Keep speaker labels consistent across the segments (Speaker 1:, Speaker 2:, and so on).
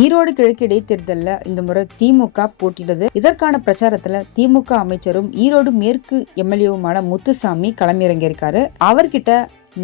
Speaker 1: ஈரோடு கிழக்கு இடைத்தேர்தலில் இந்த முறை திமுக போட்டியிடுது. இதற்கான பிரச்சாரத்தில் திமுக அமைச்சரும் ஈரோடு மேற்கு எம்எல்ஏவுமான முத்துசாமி களமிறங்கியிருக்காரு. அவர்கிட்ட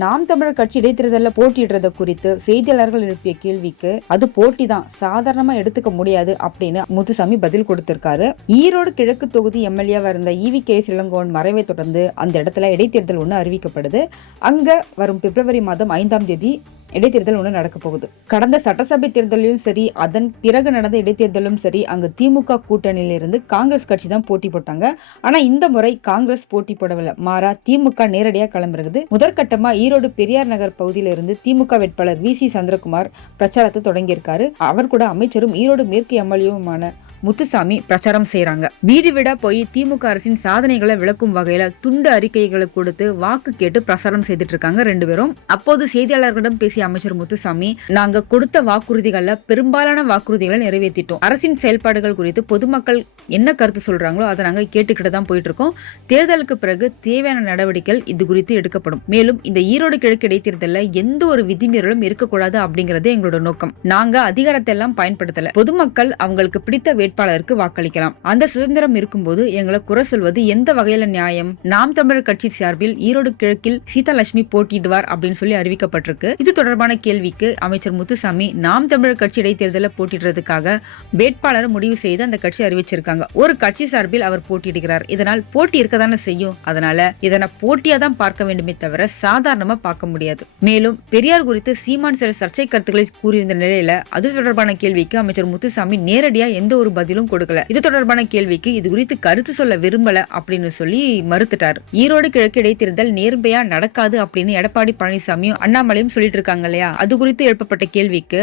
Speaker 1: நாம் தமிழர் கட்சி இடைத்தேர்தலில் போட்டியிடுறத குறித்து செய்தியாளர்கள் எழுப்பிய கேள்விக்கு அது போட்டி தான் சாதாரணமா எடுத்துக்க முடியாது அப்படின்னு முத்துசாமி பதில் கொடுத்திருக்காரு. ஈரோடு கிழக்கு தொகுதி எம்எல்ஏவா இருந்த இவி கே இளங்கோவன் மறைவை தொடர்ந்து அந்த இடத்துல இடைத்தேர்தல் ஒன்று அறிவிக்கப்படுது. அங்க வரும் பிப்ரவரி மாதம் ஐந்தாம் தேதி இடைத்தேர்தல் ஒன்று நடக்க போகுது. கடந்த சட்டசபை தேர்தலிலும் சரி அதன் பிறகு நடந்த இடைத்தேர்தலும் சரி அங்கு திமுக கூட்டணியிலிருந்து காங்கிரஸ் கட்சி தான் போட்டி போட்டாங்க. ஆனா இந்த முறை காங்கிரஸ் போட்டி போடவில்லை. மாறா திமுக நேரடியாக கிளம்புறது. முதற்கட்டமா ஈரோடு பெரியார் நகர் பகுதியிலிருந்து திமுக வேட்பாளர் வி சி சந்திரகுமார் பிரச்சாரத்தை தொடங்கியிருக்காரு. அவர் கூட அமைச்சரும் ஈரோடு மேற்கு எம்எல்ஏவுமான முத்துசாமி பிரச்சாரம் செய்கிறாங்க வீடு வீடா போய் திமுக அரசின் சாதனைகளை விளக்கும் வகையில துண்டு அறிக்கைகளை கொடுத்து வாக்கு கேட்டு பிரசாரம் செய்துட்டு இருக்காங்க ரெண்டு பேரும். அப்போது செய்தியாளர்களிடம் பேசிய அமைச்சர் முத்துசாமி நாங்க கொடுத்த வாக்குறுதிகள்ல பெரும்பாலான வாக்குறுதிகளை நிறைவேற்றிட்டோம் அரசின் செயல்பாடுகள் குறித்து பொதுமக்கள் என்ன கருத்து சொல்றாங்களோ அதை நாங்க கேட்டுக்கிட்டு தான் போயிட்டு இருக்கோம் தேர்தலுக்கு பிறகு தேவையான நடவடிக்கைகள் இது குறித்து எடுக்கப்படும். மேலும் இந்த ஈரோடு கிழக்கு இடைத்தேர்தலில் எந்த ஒரு விதிமீறலும் இருக்கக்கூடாது அப்படிங்கிறது எங்களோட நோக்கம். நாங்க அதிகாரத்தை எல்லாம் பயன்படுத்தல. பொதுமக்கள் அவங்களுக்கு பிடித்த வேட்பாளருக்கு வாக்களிக்கலாம். அந்த சுதந்திரம் இருக்கும்போது எங்களை குறை சொல்வது எந்த வகையில நியாயம்? நாம் தமிழர் கட்சி சார்பில் ஈரோடு கிழக்கில் சீதாலட்சுமி போட்டியிடுவார் அப்படின்னு சொல்லி அறிவிக்கப்பட்டிருக்கு. இது தொடர்பான கேள்விக்கு அமைச்சர் முத்துசாமி நாம் தமிழர் கட்சி இடைத்தேர்தலில் போட்டியிடுறதுக்காக வேட்பாளரை முடிவு செய்து அந்த கட்சி அறிவிச்சிருக்காங்க. ஒரு கட்சி சார்பில் அவர் போட்டியிடுகிறார். இதனால் போட்டி இருக்கதானே செய்யும். அதனால இதனை போட்டியா தான் பார்க்க வேண்டுமே தவிர சாதாரணமா பார்க்க முடியாது. மேலும் பெரியார் குறித்து சீமான் சில சர்ச்சை கருத்துக்களை கூறியிருந்த நிலையில அது தொடர்பான கேள்விக்கு அமைச்சர் முத்துசாமி நேரடியா எந்த ஒரு பதிலும் கொடுக்கல. இது தொடர்பான கேள்விக்கு இது குறித்து கருத்து சொல்ல விரும்பல அப்படின்னு சொல்லி மறுத்துட்டார். ஈரோடு கிழக்கு இடைத்தேர்தல் நேர்மையா நடக்காது அப்படின்னு எடப்பாடி பழனிசாமியும் அண்ணாமலையும் சொல்லிட்டு இருக்காங்க இல்லையா? அது குறித்து எழுப்பப்பட்ட கேள்விக்கு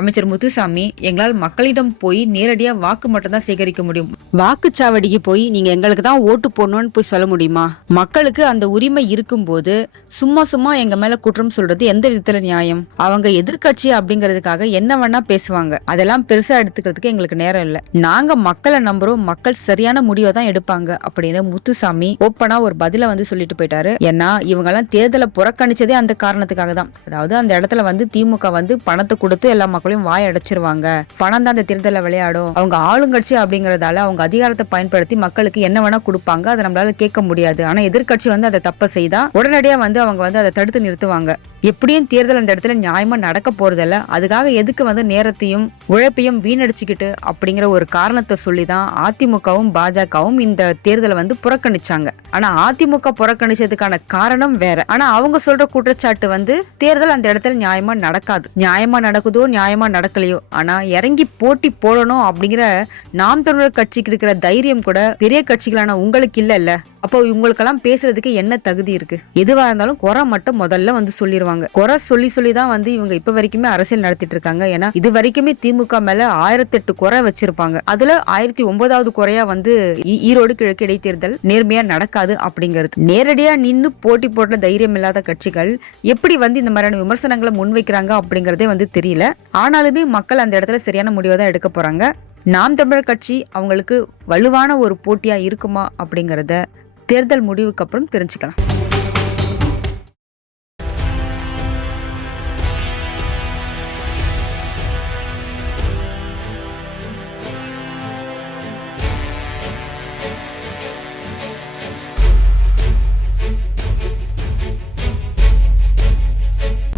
Speaker 1: அமைச்சர் முத்துசாமி எங்களால் மக்களிடம் போய் நேரடியா வாக்கு மட்டும் தான் சேகரிக்க முடியும். வாக்குச்சாவடிக்கு போய் நீங்க எங்களுக்கு தான் ஓட்டு போடணும்னு போய் சொல்ல முடியுமா? மக்களுக்கு அந்த உரிமை இருக்கும்போது சும்மா சும்மா எங்க மேல குற்றம் சொல்றது எந்த விதத்துல நியாயம்? அவங்க எதிர்க்கட்சி அப்படிங்கிறதுக்காக என்ன வேணா பேசுவாங்க. அதெல்லாம் பெருசா எடுத்துக்கிறதுக்கு எங்களுக்கு நேரம் இல்லை. நாங்க மக்களை நம்புறோம் மக்கள் சரியான முடிவை தான் எடுப்பாங்க அப்படின்னு முத்துசாமி ஓப்பனா ஒரு பதில வந்து சொல்லிட்டு போயிட்டாரு. ஏன்னா இவங்க எல்லாம் தேர்தலை புறக்கணிச்சதே அந்த காரணத்துக்காக தான் அதாவது அந்த இடத்துல வந்து திமுக வந்து பணத்தை கொடுத்து எல்லா மக்களையும் வாய் அடைச்சிருவாங்க. பணம் தான் அந்த தேர்தலை விளையாடும். அவங்க ஆளுங்கட்சி அப்படிங்கறதால அவங்க அதிகாரத்தை பயன்படுத்தி மக்களுக்கு என்ன வேணா கொடுப்பாங்க அதை நம்மளால கேட்க முடியாது. ஆனா எதிர்க்கட்சி வந்து அதை தப்ப செய்தா உடனடியா வந்து அவங்க வந்து அதை தடுத்து நிறுத்துவாங்க. எப்படியும் தேர்தல் அந்த இடத்துல நியாயமா நடக்க போறதில்ல. அதுக்காக எதுக்கு வந்து நேரத்தையும் உழைப்பையும் வீணடிச்சுக்கிட்டு அப்படிங்கிற ஒரு காரணத்தை சொல்லி தான் அதிமுகவும் பாஜகவும் இந்த தேர்தலை வந்து புறக்கணிச்சாங்க. ஆனா அதிமுக புறக்கணிச்சதுக்கான காரணம் வேற. ஆனா அவங்க சொல்ற குற்றச்சாட்டு வந்து தேர்தல் அந்த இடத்துல நியாயமா நடக்காது. நியாயமா நடக்குதோ நியாயமா நடக்கலையோ ஆனா இறங்கி போட்டி போடணும் அப்படிங்கிற நாம் தமிழர் கட்சிக்கு இருக்கிற தைரியம் கூட பெரிய கட்சிகளான உங்களுக்கு இல்ல அப்போ இவங்களுக்கெல்லாம் பேசுறதுக்கு என்ன தகுதி இருக்கு? எதுவா இருந்தாலும் குறை மட்டும் முதல்ல வந்து சொல்லிடுவாங்க குறை சொல்லி சொல்லி தான் வந்து இவங்க இப்ப வரைக்குமே அரசியல் நடத்திட்டு இருக்காங்க. ஏன்னா இது வரைக்குமே திமுக மேல ஆயிரத்தெட்டு குறை வச்சிருப்பாங்க. அதுல ஆயிரத்தி ஒன்பதாவது குறையா வந்து ஈ- ஈரோடு கிழக்கு இடைத்தேர்தல் நேர்மையா நடக்காது அப்படிங்கிறது. நேரடியா நின்று போட்டி போடுற தைரியம் இல்லாத கட்சிகள் எப்படி வந்து இந்த மாதிரியான விமர்சனங்களை முன்வைக்கிறாங்க அப்படிங்கறதே வந்து தெரியல. ஆனாலுமே மக்கள் அந்த இடத்துல சரியான முடிவை தான் எடுக்க போறாங்க. நாம் தமிழர் கட்சி அவங்களுக்கு வலுவான ஒரு போட்டியா இருக்குமா அப்படிங்கறத தேர்தல் முடிவுக்கு அப்புறம் தெரிஞ்சுக்கலாம்.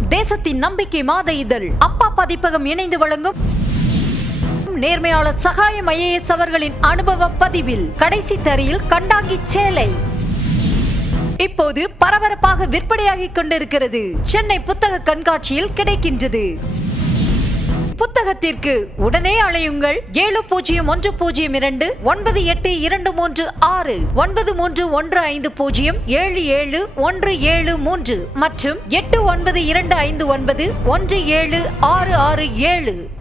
Speaker 2: தேசத்தின் நம்பிக்கை மாத இதழ். அப்பா பதிப்பகம் இணைந்து வழங்கும் நேர்மையாளர் சகாயம் ஐஏஎஸ் அவர்களின் அனுபவ பதிவில் கடைசி தரியில் கண்டாங்கி சேலை. இப்போது பரபரப்பாக விற்பனையாகிக் கொண்டிருக்கிறது. சென்னை புத்தக கண்காட்சியில் கிடைக்கின்றது. புத்தகத்திற்கு உடனே அழையுங்கள் ஏழு பூஜ்ஜியம் ஒன்று பூஜ்ஜியம் இரண்டு ஒன்பது எட்டு இரண்டு மூன்று ஆறு ஒன்பது மூன்று ஒன்று ஐந்து பூஜ்ஜியம் ஏழு ஏழு ஒன்று ஏழு மூன்று மற்றும் எட்டு ஒன்பது இரண்டு ஐந்து ஒன்பது ஒன்று ஏழு ஆறு ஆறு ஏழு.